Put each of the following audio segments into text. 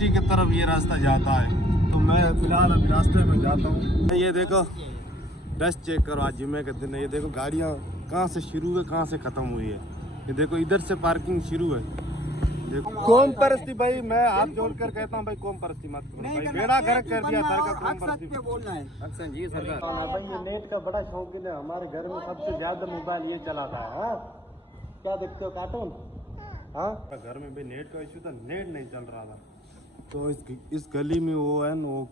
City की तरफ ये रास्ता जाता है। तो मैं फिलहाल अभी रास्ते में जाता हूँ। ये देखो रश चेक करो, आज जुम्मे के दिन है। ये देखो गाड़ियाँ कहाँ से शुरू है कहाँ से ख़त्म हुई है। ये देखो इधर से पार्किंग शुरू है। देखो कौम परस्ती भाई, मैं हाथ जोड़ कर कहता हूँ भाई, कौम परस्ती मत करो भाई, बेड़ा गर्क कर दिया सर का। कौम परस्ती पे बोलना है अक्सर जी सरकार। भाई ये नेट का बड़ा शौकीन है, हमारे घर में सबसे ज्यादा मोबाइल ये चलाता है। हाँ क्या देखते हो, कार्टून? हाँ घर में भी नेट का इशू था, नेट नहीं चल रहा था। तो इस गली में वो है ना, वो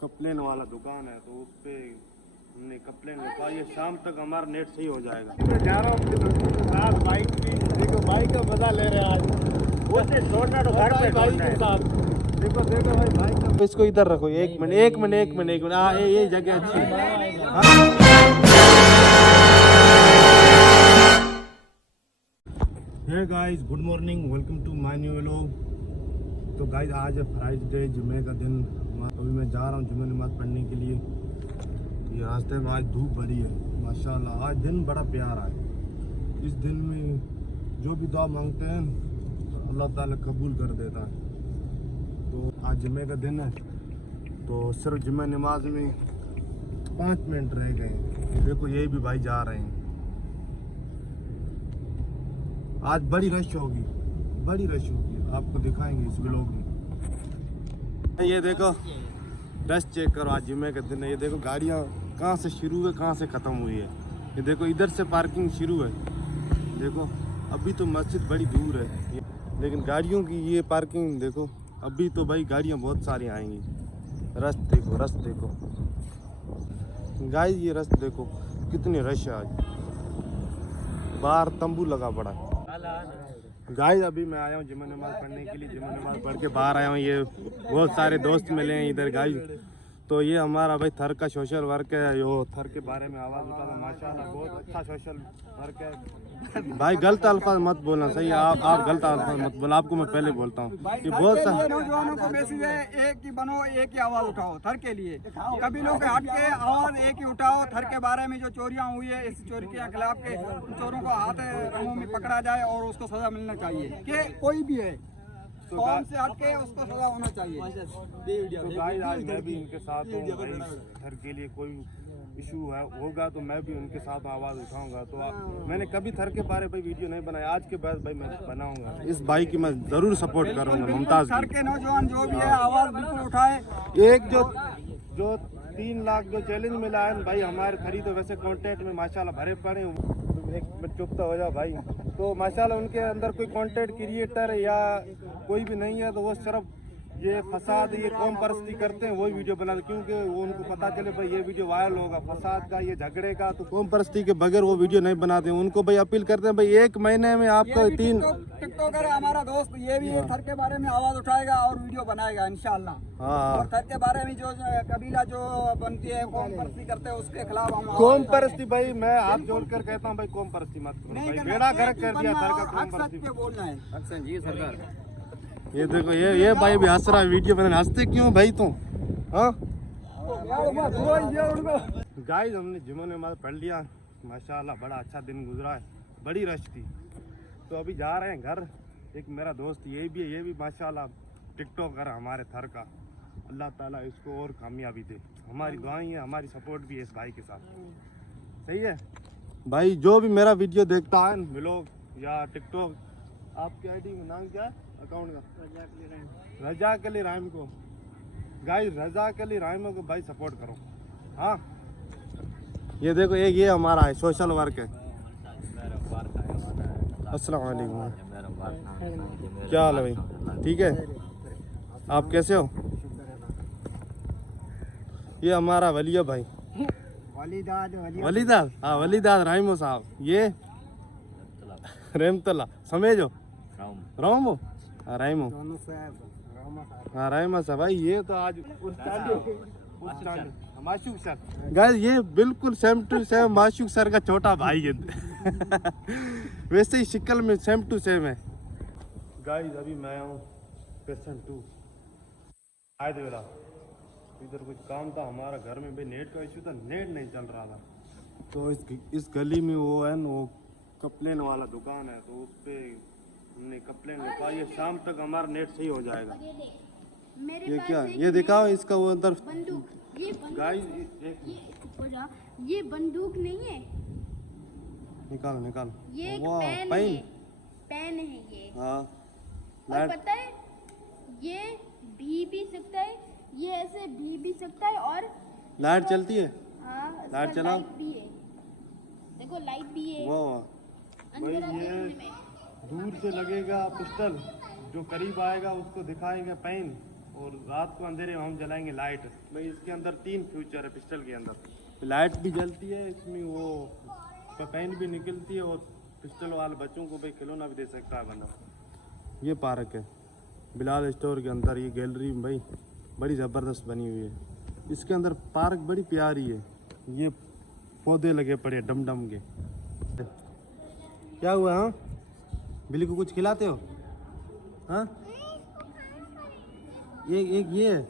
कपड़े वाला दुकान है, तो उस पे हमने कपड़े लिखा, ये शाम तक हमारा नेट सही हो जाएगा। जा रहा हूँ अपने दोस्तों के साथ बाइक की, देखो बाइक का मजा ले रहे हैं आज। वो छोड़ना तो घर पे बाइक के साथ। देखो देखो भाई बाइक का, इसको इधर रखो। एक मिनट हाँ ये जगह अच्छी है। Hey guys, good morning, welcome to my new vlog. तो गाइस आज है फ्राइडे, जुम्मे का दिन। अभी मैं जा रहा हूँ जुम्मे नमाज पढ़ने के लिए। ये रास्ते में आज धूप बड़ी है माशाल्लाह, आज दिन बड़ा प्यारा है। इस दिन में जो भी दुआ मांगते हैं अल्लाह ताला कबूल कर देता है। तो आज जुम्मे का दिन है, तो सिर्फ जुम्मे नमाज में 5 मिनट रह गए। देखो ये भी भाई जा रहे हैं। आज बड़ी रश होगी, आपको दिखाएंगे इस व्लॉग में। ये देखो रश चेक करो, आज जुम्मे के दिन है। ये देखो गाड़ियाँ कहाँ से शुरू है कहाँ से ख़त्म हुई है। ये देखो इधर से पार्किंग शुरू है। देखो अभी तो मस्जिद बड़ी दूर है, लेकिन गाड़ियों की ये पार्किंग देखो, अभी तो भाई गाड़ियाँ बहुत सारी आएंगी। रश देखो गाइस, ये रश देखो कितनी रश है। आज बाहर तंबू लगा पड़ा है। गाइस अभी मैं आया हूँ जुम्मे नमाज पढ़ने के लिए। जुम्मे नमाज पढ़ के बाहर आया हूँ। ये बहुत सारे दोस्त मिले हैं इधर गाइस। तो ये हमारा भाई थर का सोशल वर्क है। यो थर के बारे में आवाज़ उठा था, माशाल्लाह बहुत अच्छा सोशल वर्क है। भाई गलत अल्फाज मत बोलना, सही आप गलत अल्फाज मत बोलना, आपको मैं पहले बोलता हूँ। ये बहुत सारे नौजवानों को मैसेज है, एक ही बनो, एक ही आवाज़ उठाओ थर के लिए। कभी लोग हट के आवाज़ एक ही उठाओ थर के बारे में। जो चोरियां हुई है, इस चोरी के खिलाफ के चोरों को हाथ रंगों में पकड़ा जाए और उसको सजा मिलना चाहिए। कि कोई भी है कौन से हट के उसको सजा होना चाहिए। तो गाइस आज मैं भी इनके साथ हूँ भाई। घर के लिए कोई इशू है होगा तो मैं भी उनके साथ आवाज़ उठाऊंगा। तो मैंने कभी थर के बारे में वीडियो नहीं बनाया, आज के बाद भाई मैं बनाऊंगा। इस भाई की मैं ज़रूर सपोर्ट करूंगा, मुमताज़ थर के नौजवान जो भी है आवाज़ बिल्कुल उठाए। एक जो 3 लाख जो चैलेंज मिला है भाई हमारे खरीद, तो वैसे कॉन्टेक्ट में माशाल्लाह भरे पड़े। एक मिनट चुप तो हो जाओ भाई। तो माशाल्लाह उनके अंदर कोई कंटेंट क्रिएटर या कोई भी नहीं है, तो वो सिर्फ ये फसाद, ये कौम परस्ती करते हैं, वही वीडियो बनाते, क्योंकि वो उनको पता चले भाई ये वीडियो वायरल होगा फसाद का, ये झगड़े का। तो कौम परस्ती के बगैर वो वीडियो नहीं बनाते। उनको भाई अपील करते हैं भाई 1 महीने में आपको 3 टिकटॉकर है हमारा दोस्त, ये भी थर के बारे में आवाज़ उठाएगा और वीडियो बनाएगा इंशाल्लाह। हाँ और थर के बारे में जो कबीला जो बनती है कौम परस्ती करते हैं उसके खिलाफ हम कौम परस्ती भाई, मैं हाथ जोड़ कर कहता हूँ भाई, कौम परस्ती मत करो भाई, बेड़ा गर्क कर दिया सर का। कौम परस्ती पे बोलना है अक्सर जी सरकार। ये देखो ये भाई भी हंस रहा है वीडियो बनाने। हंसते क्यों भाई तुम? हाँ गाइस हमने जुम्मे नमाज पढ़ लिया माशाल्लाह, बड़ा अच्छा दिन गुजरा है, बड़ी रश थी। तो अभी जा रहे हैं घर। एक मेरा दोस्त ये भी है, ये भी माशाल्लाह टिकटॉकर है हमारे थर का। अल्लाह ताला इसको और कामयाबी दे। हमारी दुआएं है, हमारी सपोर्ट भी है इस भाई के साथ। सही है भाई, जो भी मेरा वीडियो देखता है व्लॉग या टिकटॉक, आपके आईडी में नाम क्या है अकाउंट का? रजाक अली राइम को। गाइस रजाक अली राइम को भाई सपोर्ट करो। हाँ ये देखो ये हमारा है सोशल वर्क है। अस्सलाम वालेकुम, क्या हाल है भाई? ठीक है, आप कैसे हो? ये हमारा वलिया भाई, वलीदाद। हाँ वलीदाद राइमो साहब। ये रहमतुल्लाह समझो रामो। हाँ राइमो, हाँ राइमा साहब भाई। ये तो आज माशूक सर। गाइस ये बिल्कुल सेम टू सेम माशूक सर का छोटा भाई है। वैसे ही शक्ल में सेम टू सेम है। गाइस अभी मैं हूँ पेशेंट 2 आए थे बेला, इधर कुछ काम था हमारा घर में भी, नेट का इशू था, नेट नहीं चल रहा था। तो इस गली में वो है ना, वो कपड़े वाला दुकान है, तो उस पर हमने कपड़े लिखा, ये शाम तक हमारा नेट सही हो जाएगा। ये क्या ये दिखाओ इसका वो अंदर बंदूक, ये गाइस ये बंदूक नहीं है, निकालो निकालो ये एक वाह, पेन पेन। है, पेन है ये। हाँ और लाइट पता है ये भी सकता है, ये ऐसे भी सकता है, और लाइट चलती है हाँ लाइट चलाओ। लाइट भी है, देखो लाइट भी है। वाह अंधेरा भाई, ये देखने में। दूर से लगेगा पिस्टल, जो करीब आएगा उसको दिखाएंगे पेन, और रात को अंधेरे में हम जलाएंगे लाइट। भाई इसके अंदर 3 फ्यूचर है पिस्टल के अंदर, लाइट भी जलती है इसमें, वो पेन भी निकलती है, और पिस्टल वाले बच्चों को भाई खिलौना भी दे सकता है बंदा। ये पार्क है बिलाल स्टोर के अंदर, ये गैलरी भाई बड़ी ज़बरदस्त बनी हुई है। इसके अंदर पार्क बड़ी प्यारी है, ये पौधे लगे पड़े डम डम के। क्या हुआ? हाँ बिल्ली को कुछ खिलाते हो? हाँ ये है।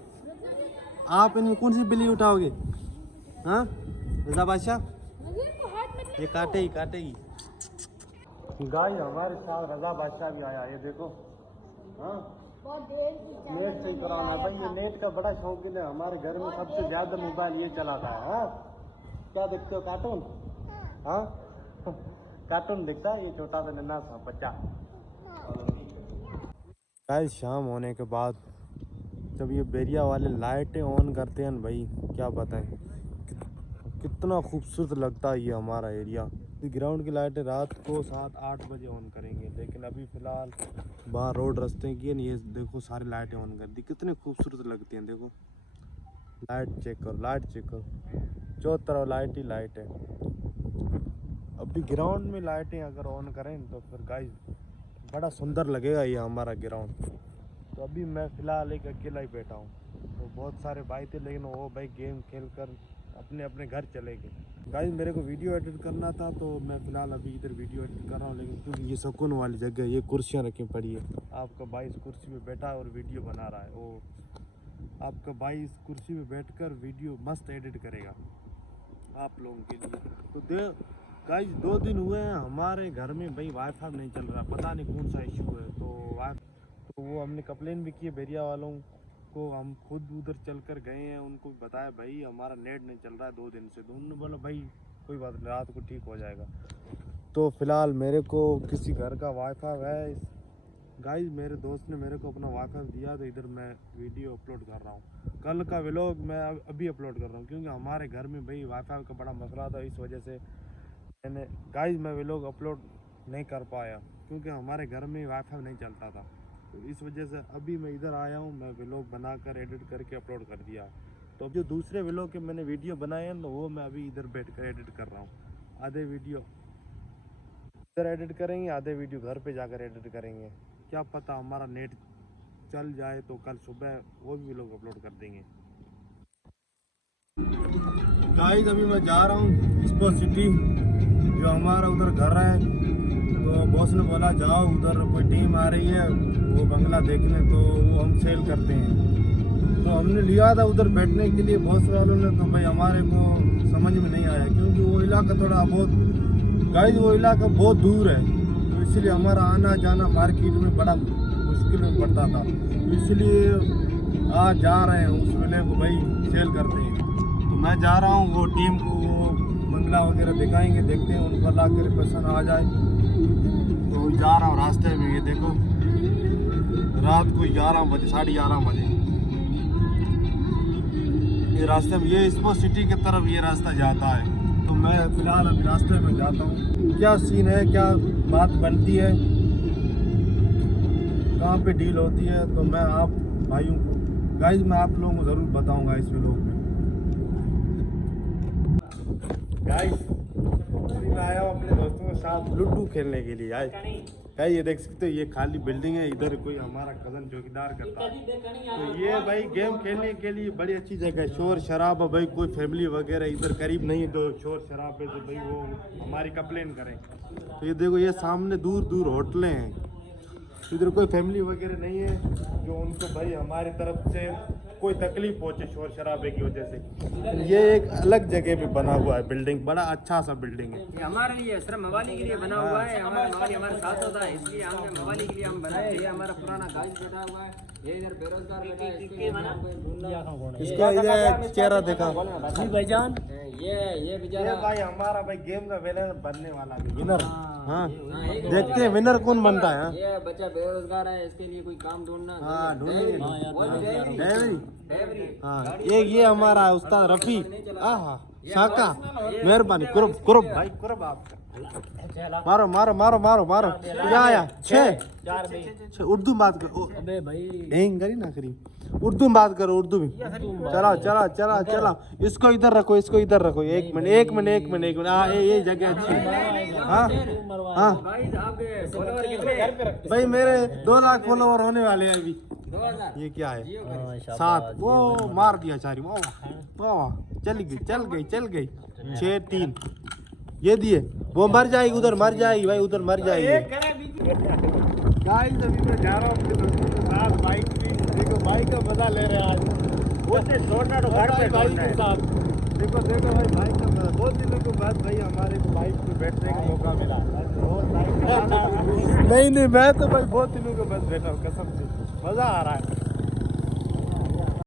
आप इनमें कौन सी बिल्ली उठाओगे? हाँ रजा बादशाह, ये काटेगी। गाइस हमारे साथ रजा बादशाह भी आया, ये देखो। हाँ बहुत देर की नेट सही कराना है भाई, ये नेट का बड़ा शौकीन है। हमारे घर में सबसे ज्यादा मोबाइल ये चलाता है। हाँ क्या देखते हो? कार्टून? हाँ कार्टून देखता है ये छोटा सा नन्हा सा बच्चा। गाइस शाम होने के बाद जब ये बेरिया वाले लाइटें ऑन करते हैं ना भाई, क्या बताएं कितना खूबसूरत लगता है ये हमारा एरिया। ग्राउंड की लाइटें रात को 7-8 बजे ऑन करेंगे, लेकिन अभी फ़िलहाल बाहर रोड रास्ते की है ना, ये देखो सारी लाइटें ऑन कर दी, कितनी खूबसूरत लगती हैं। देखो लाइट चेक करो, चारों तरफ लाइट ही लाइट है। अभी ग्राउंड में लाइटें अगर ऑन करें तो फिर गाइस बड़ा सुंदर लगेगा ये हमारा ग्राउंड। तो अभी मैं फ़िलहाल एक अकेला ही बैठा हूँ, तो बहुत सारे भाई थे लेकिन वो भाई गेम खेल कर अपने अपने घर चले गए। गाइस मेरे को वीडियो एडिट करना था, तो मैं फ़िलहाल अभी इधर वीडियो एडिट कर रहा हूँ, लेकिन क्योंकि ये सुकून वाली जगह, ये कुर्सियाँ रखी पड़ी है, आपका भाई इस कुर्सी पे बैठा है और वीडियो बना रहा है। वो आपका भाई इस कुर्सी पे बैठकर वीडियो मस्त एडिट करेगा आप लोगों के लिए। तो गाइस 2 दिन हुए हैं हमारे घर में भाई वाईफाई नहीं चल रहा, पता नहीं कौन सा इशू है। तो वो हमने कंप्लेन भी की बेरिया वालों को, हम खुद उधर चल कर गए हैं, उनको बताया भाई हमारा नेट नहीं चल रहा है 2 दिन से। तो उन्होंने बोला भाई कोई बात नहीं, रात को ठीक हो जाएगा। तो फ़िलहाल मेरे को किसी घर का वाईफाई है। गाइस मेरे दोस्त ने मेरे को अपना वाईफाई दिया, तो इधर मैं वीडियो अपलोड कर रहा हूँ। कल का व्लॉग मैं अभी अपलोड कर रहा हूँ, क्योंकि हमारे घर में भाई वाईफाई का बड़ा मसला था, इस वजह से मैंने गाइस मैं व्लॉग अपलोड नहीं कर पाया, क्योंकि हमारे घर में वाईफाई नहीं चलता था। तो इस वजह से अभी मैं इधर आया हूँ, मैं व्लॉग बनाकर एडिट करके अपलोड कर दिया। तो अब जो दूसरे व्लॉग के मैंने वीडियो बनाए हैं, तो वो मैं अभी इधर बैठ कर एडिट कर रहा हूँ। आधे वीडियो इधर एडिट करेंगे, आधे वीडियो घर पे जाकर एडिट करेंगे। क्या पता हमारा नेट चल जाए तो कल सुबह वो भी व्लॉग अपलोड कर देंगे। गाइस अभी मैं जा रहा हूँ स्पोर्ट सिटी, जो हमारा उधर घर है। तो बॉस ने बोला जाओ उधर कोई टीम आ रही है वो बंगला देखने, तो वो हम सेल करते हैं। तो हमने लिया था उधर बैठने के लिए बॉस वालों ने, तो भाई हमारे को समझ में नहीं आया, क्योंकि वो इलाका थोड़ा बहुत गाइस वो इलाका बहुत दूर है, तो इसलिए हमारा आना जाना मार्केट में बड़ा मुश्किल में पड़ता था। तो इसलिए आज जा रहे हैं उस वेले को भाई सेल करते हैं। तो मैं जा रहा हूँ, वो टीम को वो बंगला वगैरह दिखाएंगे, देखते हैं उन पर ला कर पसंद आ जाए तो जा रहा हूँ रास्ते में। ये देखो रात को 11 बजे 11:30 बजे ये रास्ते में, ये स्पोर्ट सिटी की तरफ ये रास्ता जाता है। तो मैं फ़िलहाल अभी रास्ते में जाता हूँ, क्या सीन है, क्या बात बनती है, कहाँ पे डील होती है, तो मैं आप भाइयों को गाइस मैं आप लोगों को ज़रूर बताऊँगा इस व्लॉग में। गाइस मैं आया हूँ अपने दोस्तों के साथ लूडो खेलने के लिए। गाइस ये देख सकते हो ये खाली बिल्डिंग है, इधर कोई हमारा कज़न चौकीदार करता है। तो ये भाई गेम खेलने के लिए बड़ी अच्छी जगह है, शोर शराब है भाई, कोई फैमिली वगैरह इधर करीब नहीं है, तो शोर शराब है तो भाई वो हमारी कंप्लेन करें। तो ये देखो ये सामने दूर दूर होटलें हैं, इधर कोई फैमिली वगैरह नहीं है जो उनको भाई हमारी तरफ से कोई तकलीफ पहुंचे शोर शराबे की वजह से। ये एक अलग जगह पे बना हुआ है बिल्डिंग, बड़ा अच्छा सा बिल्डिंग है। ये हमारे लिए सिर्फ मवाली के लिए बना हुआ है, हमारा मवाली हमारे साथ होता है, इसलिए हमने मवाली के लिए हम बनाए। ये हमारा पुराना गाइड बना हुआ है, ये इधर बेरोजगार बैठा है, इसके लिए हमको ढूंढना। इसका ये चेहरा देखा जी भाईजान, ये बेचारा भाई हमारा भाई गेम का विनर बनने वाला है, विनर। हाँ देखते हैं विनर कौन बनता है। हाँ? ये बच्चा बेरोजगार है, इसके लिए कोई काम ढूंढना। हाँ ढूंढेंगे। ड्राइवरी हाँ ये हमारा उस्ताद रफी। हाँ शाका मेहरबानी कुरब कुरब भाई कुरब आप मारो मारो मारो मारो मारो। क्या आया 6 उर्दू बात करो। अबे भाई नहीं करी ना करी उर्दू में बात करो, उर्दू में। चला चला चला चला इसको इधर रखो, इसको इधर रखो। एक मिनट हाँ ये जगह अच्छी है। हाँ हाँ भाई आपके फॉलोवर कितने हैं? भाई मेरे 2 लाख फॉलोवर होने वाले हैं अभी। 2000। ये क्या है 7 वो मार दिया चारी। वाह वाह चल गई 6-3 ये दिए। वो मर जाएगी उधर, मर जाएगी भाई उधर मर जाएगी। गाइस अभी मैं जा रहा हूँ अपने दोस्तों के साथ बाइक की। देखो बाइक का मजा ले रहे हैं आज। बोलते छोड़ना तो घर पे बाइक के साथ। देखो भाई बाइक का मजा। बहुत दिनों के बाद भाई हमारे को बाइक पे बैठने का मौका मिला। नहीं मैं तो भाई बहुत दिनों के बाद बैठा हूँ कसम से, मजा आ रहा है।